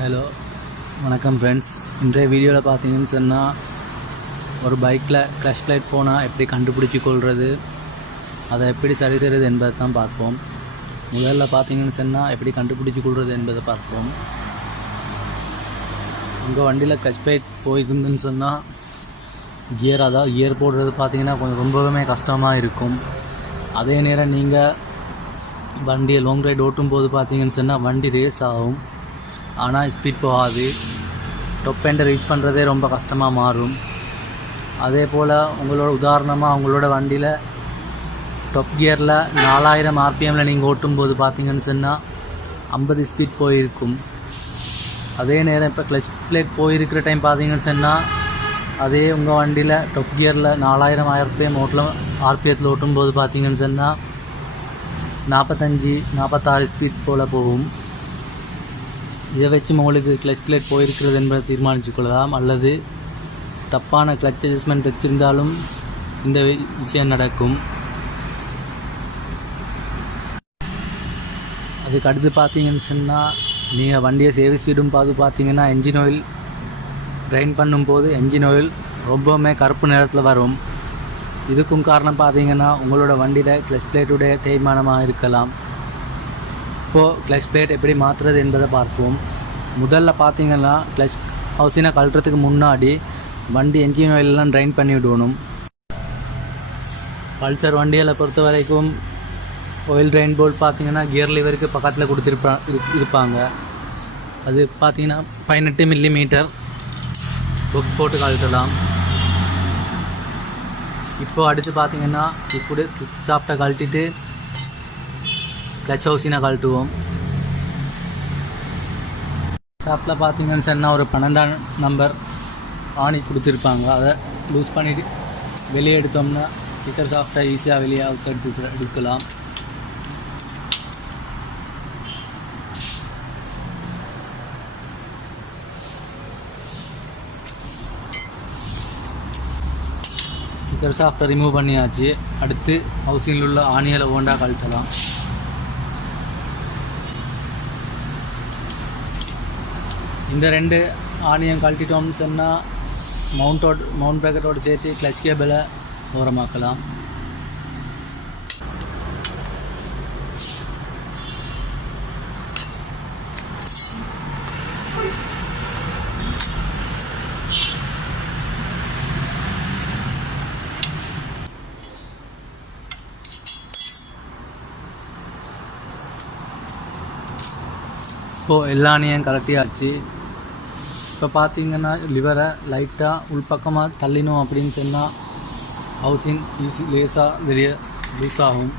Hello வணக்கம் friends இன்றைய வீடியோவில் பார்த்தீங்கன்னு சொன்னால் ஒரு பைக்கில் க்ளஷ் லைட் போனால் எப்படி கண்டுபிடிச்சி கொள்வது அதை எப்படி சரி செய்கிறது என்பதை தான் பார்ப்போம். முதல்ல பார்த்தீங்கன்னு சொன்னால் எப்படி கண்டுபிடிச்சி கொள்வது என்பதை பார்ப்போம். உங்கள் வண்டியில் க்ளஷ் லைட் போயிருந்துன்னு சொன்னால் கியர் அதாவது கியர் போடுறது பார்த்தீங்கன்னா கொஞ்சம் ரொம்பவுமே கஷ்டமாக இருக்கும். அதே நேரம் நீங்கள் வண்டியை லாங் ரைடு ஓட்டும் போது பார்த்தீங்கன்னு சொன்னால் வண்டி ரேஸ் ஆகும். ஆனால் ஸ்பீட் போகாது. டொப் எண்டை ரீச் பண்ணுறதே ரொம்ப கஷ்டமாக மாறும். அதே போல் உங்களோட உதாரணமாக உங்களோட வண்டியில் டொப் கியரில் நாலாயிரம் ஆர்பிஎம்மில் நீங்கள் ஓட்டும்போது பார்த்தீங்கன்னு சொன்னால் ஐம்பது ஸ்பீட் போயிருக்கும். அதே நேரம் இப்போ கிளச் பிளேட் போயிருக்கிற டைம் பார்த்தீங்கன்னு சொன்னால் அதே உங்கள் வண்டியில் டொப் கியரில் நாலாயிரம் ஆர்பிஎம் ஓட்டல ஆர்பிஎத்தில் ஓட்டும்போது பார்த்தீங்கன்னு சொன்னால் நாற்பத்தஞ்சி நாற்பத்தாறு ஸ்பீட் போல் போகும். இதை வச்சு உங்களுக்கு கிளச் பிளேட் போயிருக்கிறது என்பதை தீர்மானித்து கொள்ளலாம். அல்லது தப்பான கிளச் அட்ஜஸ்ட்மெண்ட் வச்சிருந்தாலும் இந்த விஷயம் நடக்கும். அதுக்கு அடுத்து பார்த்தீங்கன்னு சொன்னால் நீங்கள் வண்டியை சேவிஸ் விடும் பார்த்து பார்த்தீங்கன்னா என்ஜின் ஆயில் ட்ரைன் பண்ணும்போது என்ஜின் ஆயில் ரொம்பவுமே கருப்பு நிறத்தில் வரும். இதுக்கும் காரணம் பார்த்தீங்கன்னா உங்களோட வண்டியில் கிளச் பிளேட்டுடைய தேய்மானமாக இருக்கலாம். இப்போது கிளச் பிளேட் எப்படி மாற்றுறது என்பதை பார்ப்போம். முதல்ல பார்த்தீங்கன்னா கிளச் ஹவுசினை கழட்டுறதுக்கு முன்னாடி வண்டி என்ஜின் ஆயிலெலாம் ட்ரைன் பண்ணி விடணும். பல்சர் வண்டிகளை பொறுத்த வரைக்கும் ஆயில் ட்ரைன் போர்டு பார்த்தீங்கன்னா கியர் லிவருக்கு பக்கத்தில் கொடுத்துருப்பா இரு- இருப்பாங்க. அது பார்த்தீங்கன்னா பதினெட்டு மில்லி மீட்டர் புக்ஸ் போட்டு கழட்டலாம். இப்போது அடுத்து பார்த்தீங்கன்னா கிக்கு கிக் சாப்பிட்ட கழட்டிட்டு டச் ஹவுஸினை கழட்டுவோம். ஷாப்பில் பார்த்தீங்கன்னு சொன்னால் ஒரு பன்னெண்டாம் நம்பர் ஆணி கொடுத்துருப்பாங்க. அதை லூஸ் பண்ணிவிட்டு வெளியே எடுத்தோம்னா ஸ்டிக்கர் சாஃப்டை ஈஸியாக வெளியே அவுத்து எடுத்து எடுக்கலாம். ஸ்டிக்கர் சாஃப்டை ரிமூவ் பண்ணியாச்சு. அடுத்து ஹவுசிங்கில் உள்ள ஆணிகளை ஓண்டா கழட்டலாம். இந்த ரெண்டு ஆணியம் கழட்டிட்டோம்னு சொன்னால் மவுண்டோட் மவுண்ட் பேக்கெட்டோடு சேர்த்து கிளச் கேபிளை ஓரமாக்கலாம். இப்போது எல்லா ஆணியும் கலட்டியாச்சு இப்போ பார்த்தீங்கன்னா லிவரை லைட்டாக உள்பக்கமாக தள்ளினோம் அப்படின்னு சொன்னால் ஹவுசிங் ஈஸி லேசாக வெளியே லூஸ் ஆகும்.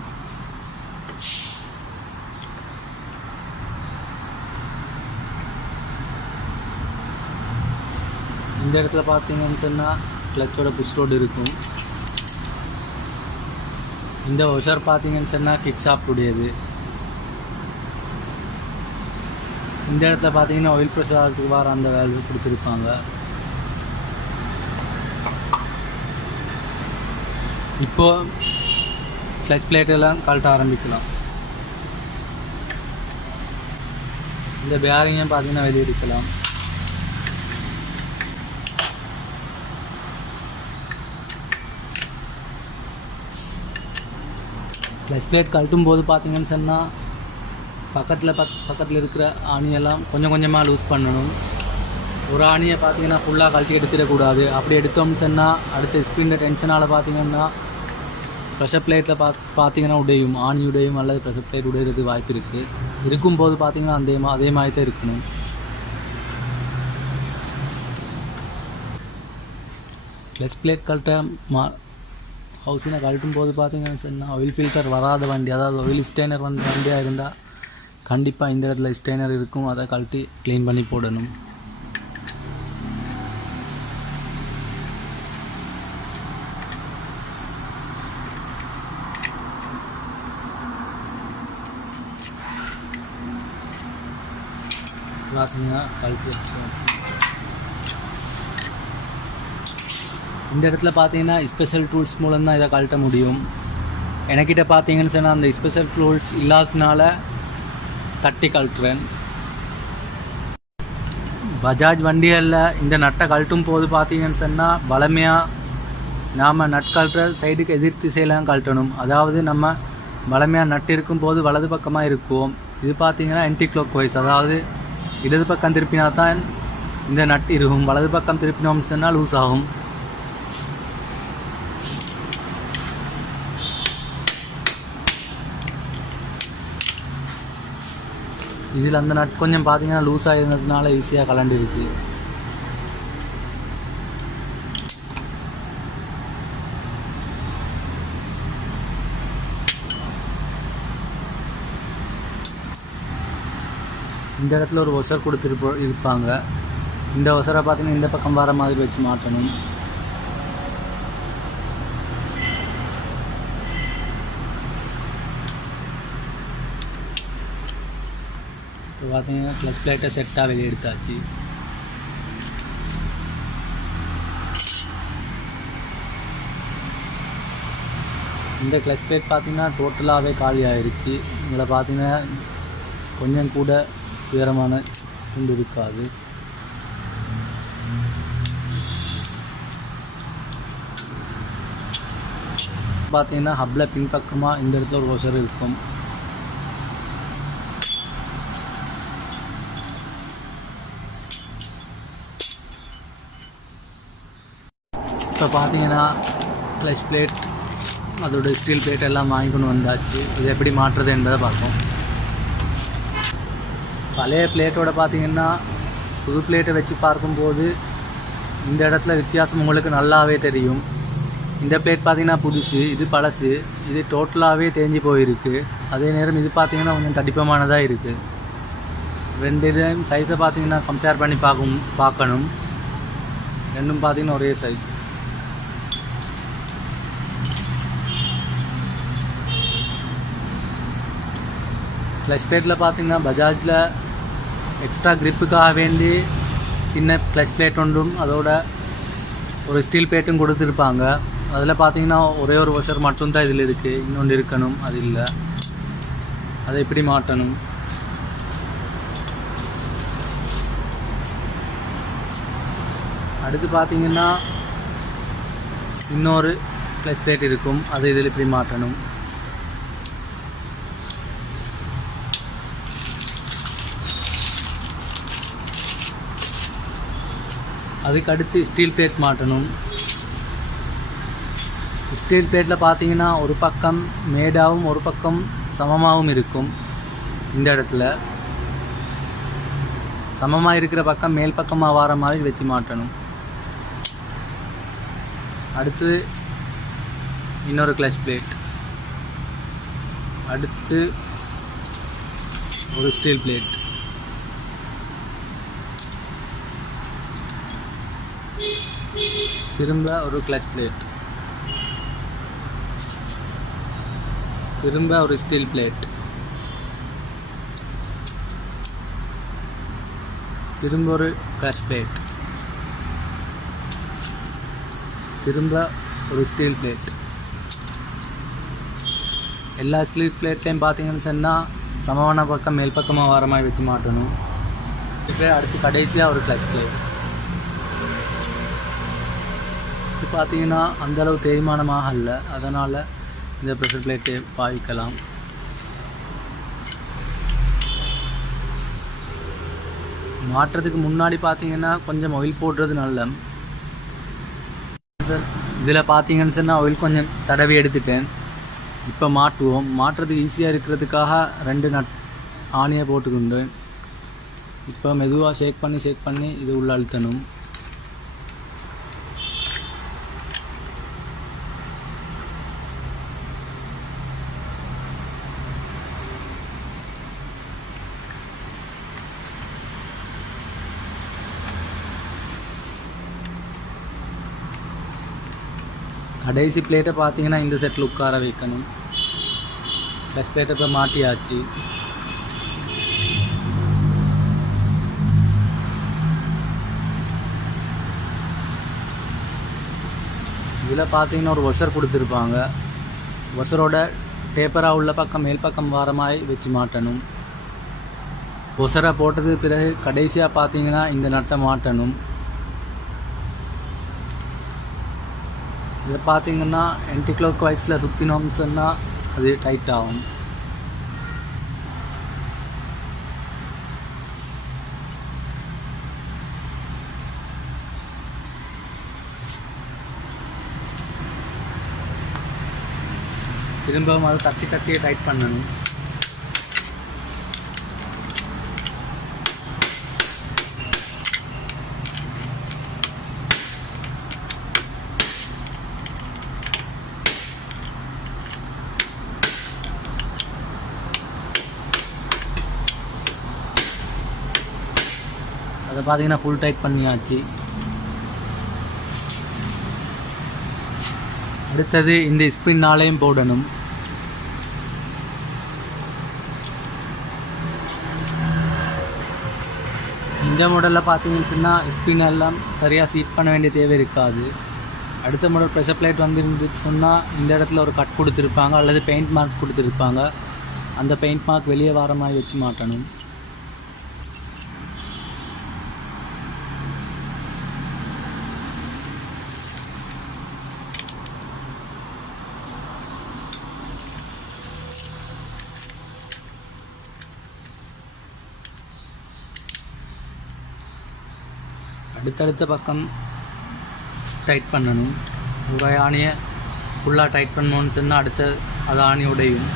இந்த இடத்துல பார்த்தீங்கன்னு சொன்னால் கிளச்சோட புஷ் ரோடு இருக்கும். இந்த ஒஷர் பார்த்தீங்கன்னு சொன்னால் கிக் ஷாப்டுடையது இந்த இடத்துல பார்த்தீங்கன்னா ஒயில் ப்ரெஷர் ஆகிறதுக்கு வர அந்த வேல்யூ கொடுத்துருப்பாங்க. இப்போ கிளச் பிளேட் எல்லாம் கழட்ட ஆரம்பிக்கலாம். இந்த பேரிங்கையும் பார்த்தீங்கன்னா வெளியெடுக்கலாம். கிளச் பிளேட் கழட்டும் போது பார்த்தீங்கன்னு சொன்னால் பக்கத்தில் பக் பக்கத்தில் இருக்கிற ஆணியெல்லாம் கொஞ்சம் கொஞ்சமாக லூஸ் பண்ணணும். ஒரு ஆணியை பார்த்தீங்கன்னா ஃபுல்லாக கழட்டி எடுத்துடக்கூடாது. அப்படி எடுத்தோம்னு சொன்னால் அடுத்த ஸ்பின்னில் டென்ஷனால் பார்த்தீங்கன்னா ப்ரெஷர் பிளேட்டில் பாத் பார்த்தீங்கன்னா உடையும். ஆணி உடையும் அல்லது ப்ரெஷர் பிளேட் உடையிறதுக்கு வாய்ப்பு இருக்குது இருக்கும்போது பார்த்தீங்கன்னா அதே மா அதே மாதிரி தான் இருக்கணும். கிளச் பிளேட் கழட்ட மா ஹவுஸினை கழட்டும் போது பார்த்தீங்கன்னு சொன்னால் ஆயில் ஃபில்டர் வராத வண்டி அதாவது ஆயில் ஸ்டெய்னர் வந்த வண்டியாக இருந்தால் கண்டிப்பாக இந்த இடத்துல ஸ்டெய்னர் இருக்கும். அதை கழட்டி க்ளீன் பண்ணி போடணும். பார்த்தீங்கன்னா கழட்டி இந்த இடத்துல பார்த்தீங்கன்னா ஸ்பெஷல் டூல்ஸ் மூலம் தான் இதை கழட்ட முடியும். எனக்கிட்ட பார்த்தீங்கன்னு சொன்னால் அந்த ஸ்பெஷல் டூல்ஸ் இல்லாததுனால தட்டி கழட்டுறேன் பஜாஜ் வண்டிகளில் இந்த நட்டை கழட்டும் போது பார்த்தீங்கன்னு சொன்னால் வளமையாக நாம் நட் சைடுக்கு எதிர் திசையிலாம் கழட்டணும். அதாவது நம்ம வளமையாக நட்டு இருக்கும் போது வலது பக்கமாக இருக்கும். இது பார்த்தீங்கன்னா ஆன்டி கிளாக் வைஸ் அதாவது இடது பக்கம் திருப்பினா தான் இந்த நட் இருக்கும் வலது பக்கம் திருப்பினோம்னு சொன்னால் லூஸ் ஆகும். இதில் அந்த நட் கொஞ்சம் பார்த்தீங்கன்னா லூஸாக இருந்ததுனால ஈஸியாக கலண்டுருக்கு. இந்த இடத்துல ஒரு ஒசர் கொடுத்துருப்போ இருப்பாங்க. இந்த ஒசரை பார்த்தீங்கன்னா இந்த பக்கம் வர மாதிரி வச்சு மாட்டணும் பார்த்தீங்கன்னா க்ளஸ் பிளேட்டை செட்டாக வெளியே எடுத்தாச்சு. இந்த க்ளஸ் பிளேட் பார்த்திங்கன்னா டோட்டலாகவே காலி ஆகிருச்சு இதில் பார்த்தீங்கன்னா கொஞ்சம் கூட உயரமான துண்டு இருக்காது. பார்த்தீங்கன்னா ஹப்பில் பின்பக்கமாக இந்த இடத்துல ஒரு ஒசர் இருக்கும். இப்போ பார்த்தீங்கன்னா கிளச் பிளேட் அதோட ஸ்டீல் பிளேட் எல்லாம் வாங்கிக்கொண்டு வந்தாச்சு. இது எப்படி மாற்றுறது என்பதை பார்ப்போம். பழைய பிளேட்டோட பார்த்தீங்கன்னா புது பிளேட்டை வச்சு பார்க்கும்போது இந்த இடத்துல வித்தியாசம் உங்களுக்கு நல்லாவே தெரியும். இந்த பிளேட் பார்த்தீங்கன்னா புதுசு இது பழசு இது டோட்டலாகவே தேஞ்சு போயிருக்கு. அதே நேரம் இது பார்த்தீங்கன்னா கொஞ்சம் தடிப்பமானதாக இருக்குது ரெண்டு இதையும் சைஸை பார்த்தீங்கன்னா கம்பேர் பண்ணி பார்க்கும் பார்க்கணும். ரெண்டும் பார்த்தீங்கன்னா ஒரே சைஸ் கிளச் பிளேட்டில் பார்த்தீங்கன்னா பஜாஜில் எக்ஸ்ட்ரா கிரிப்புக்காக வேண்டி சின்ன கிளச் பிளேட் ஒன்றும் அதோட ஒரு ஸ்டீல் பிளேட்டும் கொடுத்துருப்பாங்க. அதில் பார்த்தீங்கன்னா ஒரே ஒரு வாஷர் மட்டும்தான் இதில் இருக்குது இன்னொன்று இருக்கணும் அது இல்லை. அதை எப்படி மாட்டணும்? அடுத்து பார்த்தீங்கன்னா இன்னொரு கிளச் பிளேட் இருக்கும். அதை இதில் இப்படி மாட்டணும்? அதுக்கு அடுத்து ஸ்டீல் பிளேட் மாட்டணும் ஸ்டீல் பிளேட்டில் பார்த்தீங்கன்னா ஒரு பக்கம் மேடாகவும் ஒரு பக்கம் சமமாகவும் இருக்கும் இந்த இடத்துல. சமமாக இருக்கிற பக்கம் மேல் பக்கமாக வர மாதிரி வச்சு மாட்டணும். அடுத்து இன்னொரு கிளச் பிளேட் அடுத்து ஒரு ஸ்டீல் பிளேட் திரும்ப ஒரு கிளச் பிளேட் திரும்ப ஒரு ஸ்டீல் பிளேட் திரும்ப ஒரு கிளச் பிளேட் திரும்ப ஒரு ஸ்டீல் பிளேட் எல்லா ஸ்டீல் பிளேட்லேயும் பார்த்தீங்கன்னு சொன்னால் சமமான பக்கம் மேல் பக்கமாக வர மாதிரி வச்சு மாட்டணும். இப்போ அடுத்து கடைசியாக ஒரு கிளச் பிளேட் பார்த்தீங்கன்னா அந்தளவு தேய்மானமாக இல்லை அதனால் இந்த ப்ரெஷர் பிளேட்டை பாய்க்கலாம். மாற்றத்துக்கு முன்னாடி பார்த்தீங்கன்னா கொஞ்சம் ஆயில் போடுறது நல்ல இதில் பார்த்தீங்கன்னு சொன்னால் ஆயில் கொஞ்சம் தடவி எடுத்துட்டேன். இப்போ மாட்டுவோம் மாற்றுறதுக்கு ஈஸியாக இருக்கிறதுக்காக ரெண்டு நட் ஆணியை போட்டுக்கொண்டு இப்போ மெதுவாக ஷேக் பண்ணி ஷேக் பண்ணி இது உள்ள அழுத்தணும். கடைசி பிளேட்டை பார்த்தீங்கன்னா இந்த செட்டில் உட்கார வைக்கணும். ஃபஸ்ட் பிளேட்டை இப்போ மாட்டியாச்சு. இதில் பார்த்தீங்கன்னா ஒரு ஒஷர் கொடுத்துருப்பாங்க. ஒஷரோட டேப்பராக உள்ள பக்கம் மேல் பக்கம் வாரமாய் வச்சு மாட்டணும். ஒசரை போட்டது பிறகு கடைசியாக பார்த்தீங்கன்னா இந்த நட்டை மாட்டணும். இதை பார்த்தீங்கன்னா என்டி கிளாக் வைஸில் சுற்றினோம்னு சொன்னால் அது டைட் ஆகும். திரும்பவும் அதை தட்டி தட்டியே டைட் பண்ணணும். பார்த்தீங்கன்னா ஃபுல் டைட் பண்ணியாச்சு. அடுத்தது இந்த ஸ்பின்னாலேயும் போடணும். இந்த மாடலில் பார்த்தீங்கன்னு சொன்னால் ஸ்பின் எல்லாம் சரியாக சீட் பண்ண வேண்டிய தேவை இருக்காது. அடுத்த மாடல் ப்ரெஷர் பிளேட் வந்து சொன்னால் இந்த இடத்துல ஒரு கட் கொடுத்துருப்பாங்க அல்லது பெயிண்ட் மார்க் கொடுத்துருப்பாங்க. அந்த பெயிண்ட் மார்க் வெளியே வர மாதிரி வச்சு மாட்டணும். அடுத்தடுத்த பக்கம் டைட் பண்ணணும். ஒரு ஆணியை ஃபுல்லாக டைட் பண்ணணும்னு சொன்னால் அடுத்த அது ஆணி உடையும்.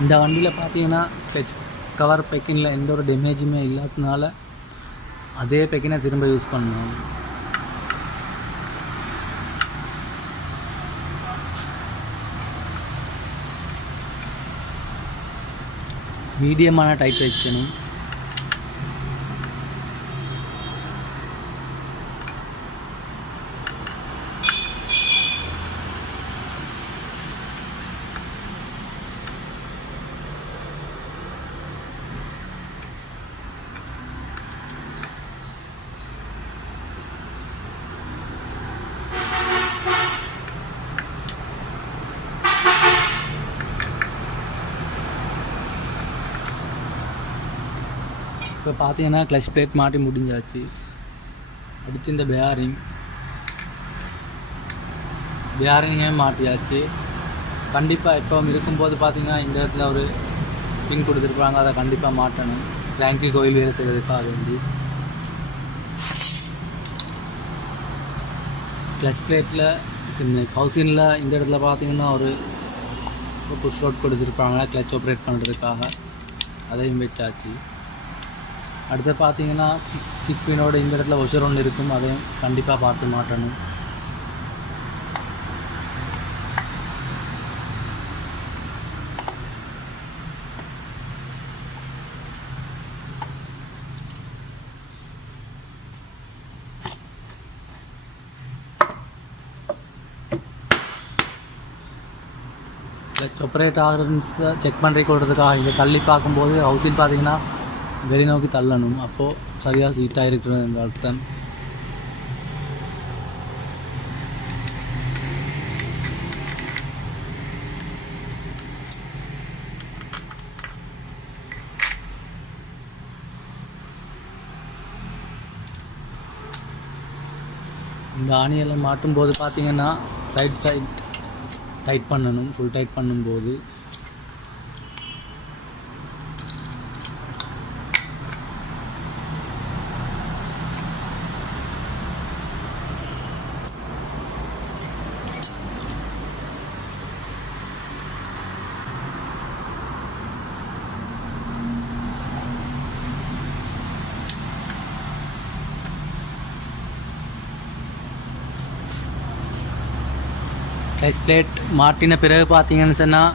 இந்த வண்டியில் பார்த்தீங்கன்னா கிளச் கவர் பெக்கினில் எந்த ஒரு டேமேஜுமே இல்லாததுனால அதே பெக்கினை திரும்ப யூஸ் பண்ணணும். மீடியமான டைட் வைக்கணும். இப்போ பார்த்தீங்கன்னா கிளச் பிளேட் மாட்டி முடிஞ்சாச்சு. அடுத்து இந்த பேரிங் பேரிங்கே மாட்டியாச்சு. கண்டிப்பாக இப்போ இருக்கும்போது பார்த்தீங்கன்னா இந்த இடத்துல ஒரு பின் கொடுத்துருப்பாங்க அதை கண்டிப்பாக மாட்டணும். ரேங்கி கோயில் வேலை செய்கிறதுக்காக வேண்டி. கிளச் பிளேட்டில் இந்த ஹவுசிங்கில் இந்த இடத்துல பார்த்தீங்கன்னா ஒரு புஷ் ரோட் கொடுத்துருப்பாங்க கிளச் ஆப்ரேட் பண்ணுறதுக்காக அதையும் வச்சாச்சு. அடுத்து பார்த்தீங்கன்னா கிஸ்பினோட இந்த இடத்துல ஒஷர் ஒன்று இருக்கும். அதையும் கண்டிப்பாக பார்த்து மாட்டணும் செப்பரேட் ஆகிறதுன்னு செக் பண்ணி கொடுறதுக்காக இதை தள்ளி பார்க்கும்போது ஹவுஸில் பார்த்தீங்கன்னா வெளிநோக்கி தள்ளணும். அப்போது சரியாக சீட்டாக இருக்கிறது அர்த்தம். இந்த ஆணியெல்லாம் மாட்டும் போது பார்த்தீங்கன்னா சைட் சைட் டைட் பண்ணணும் ஃபுல் டைட் பண்ணும்போது கிளச் பிளேட் மாட்டின பிறகு பார்த்தீங்கன்னு சொன்னால்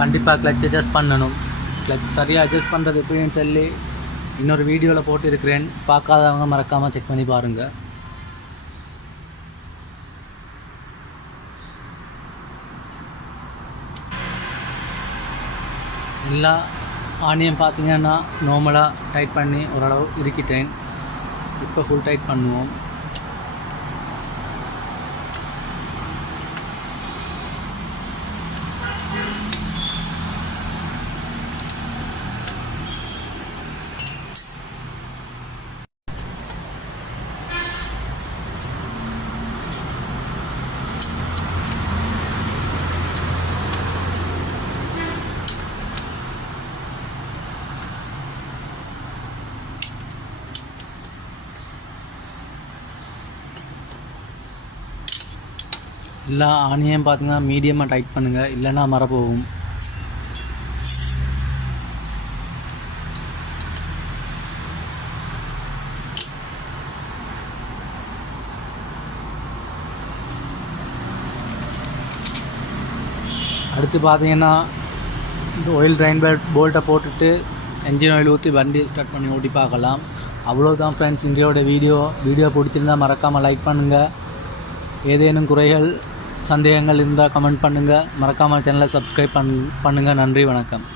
கண்டிப்பாக கிளச் அட்ஜஸ்ட் பண்ணணும். கிளச் சரியாக அட்ஜஸ்ட் பண்ணுறது எப்படின்னு சொல்லி இன்னொரு வீடியோவில் போட்டு இருக்கிறேன் பார்க்காதவங்க மறக்காமல் செக் பண்ணி பாருங்கள் எல்லா ஆணியம் பார்த்தீங்கன்னா நார்மலாக டைட் பண்ணி ஓரளவு இருக்கிட்டேன் இப்போ ஃபுல் டைட் பண்ணுவோம். இல்லை ஆனியம் பார்த்தீங்கன்னா மீடியமாக டைட் பண்ணுங்கள் இல்லைன்னா மறப்போகும். அடுத்து பார்த்தீங்கன்னா இந்த ஆயில் ட்ரைன் பேட் போல்ட்டை போட்டுட்டு என்ஜின் ஆயில் ஊற்றி வண்டி ஸ்டார்ட் பண்ணி ஓட்டி பார்க்கலாம். அவ்வளோதான் ஃப்ரெண்ட்ஸ் இன்றையோட வீடியோ வீடியோ பிடிச்சிருந்தா மறக்காமல் லைக் பண்ணுங்கள் ஏதேனும் குறைகள் சந்தேகங்கள் இருந்தால் கமெண்ட் பண்ணுங்கள் மறக்காமல் சேனலை சப்ஸ்கிரைப் பண் பண்ணுங்கள் நன்றி வணக்கம்.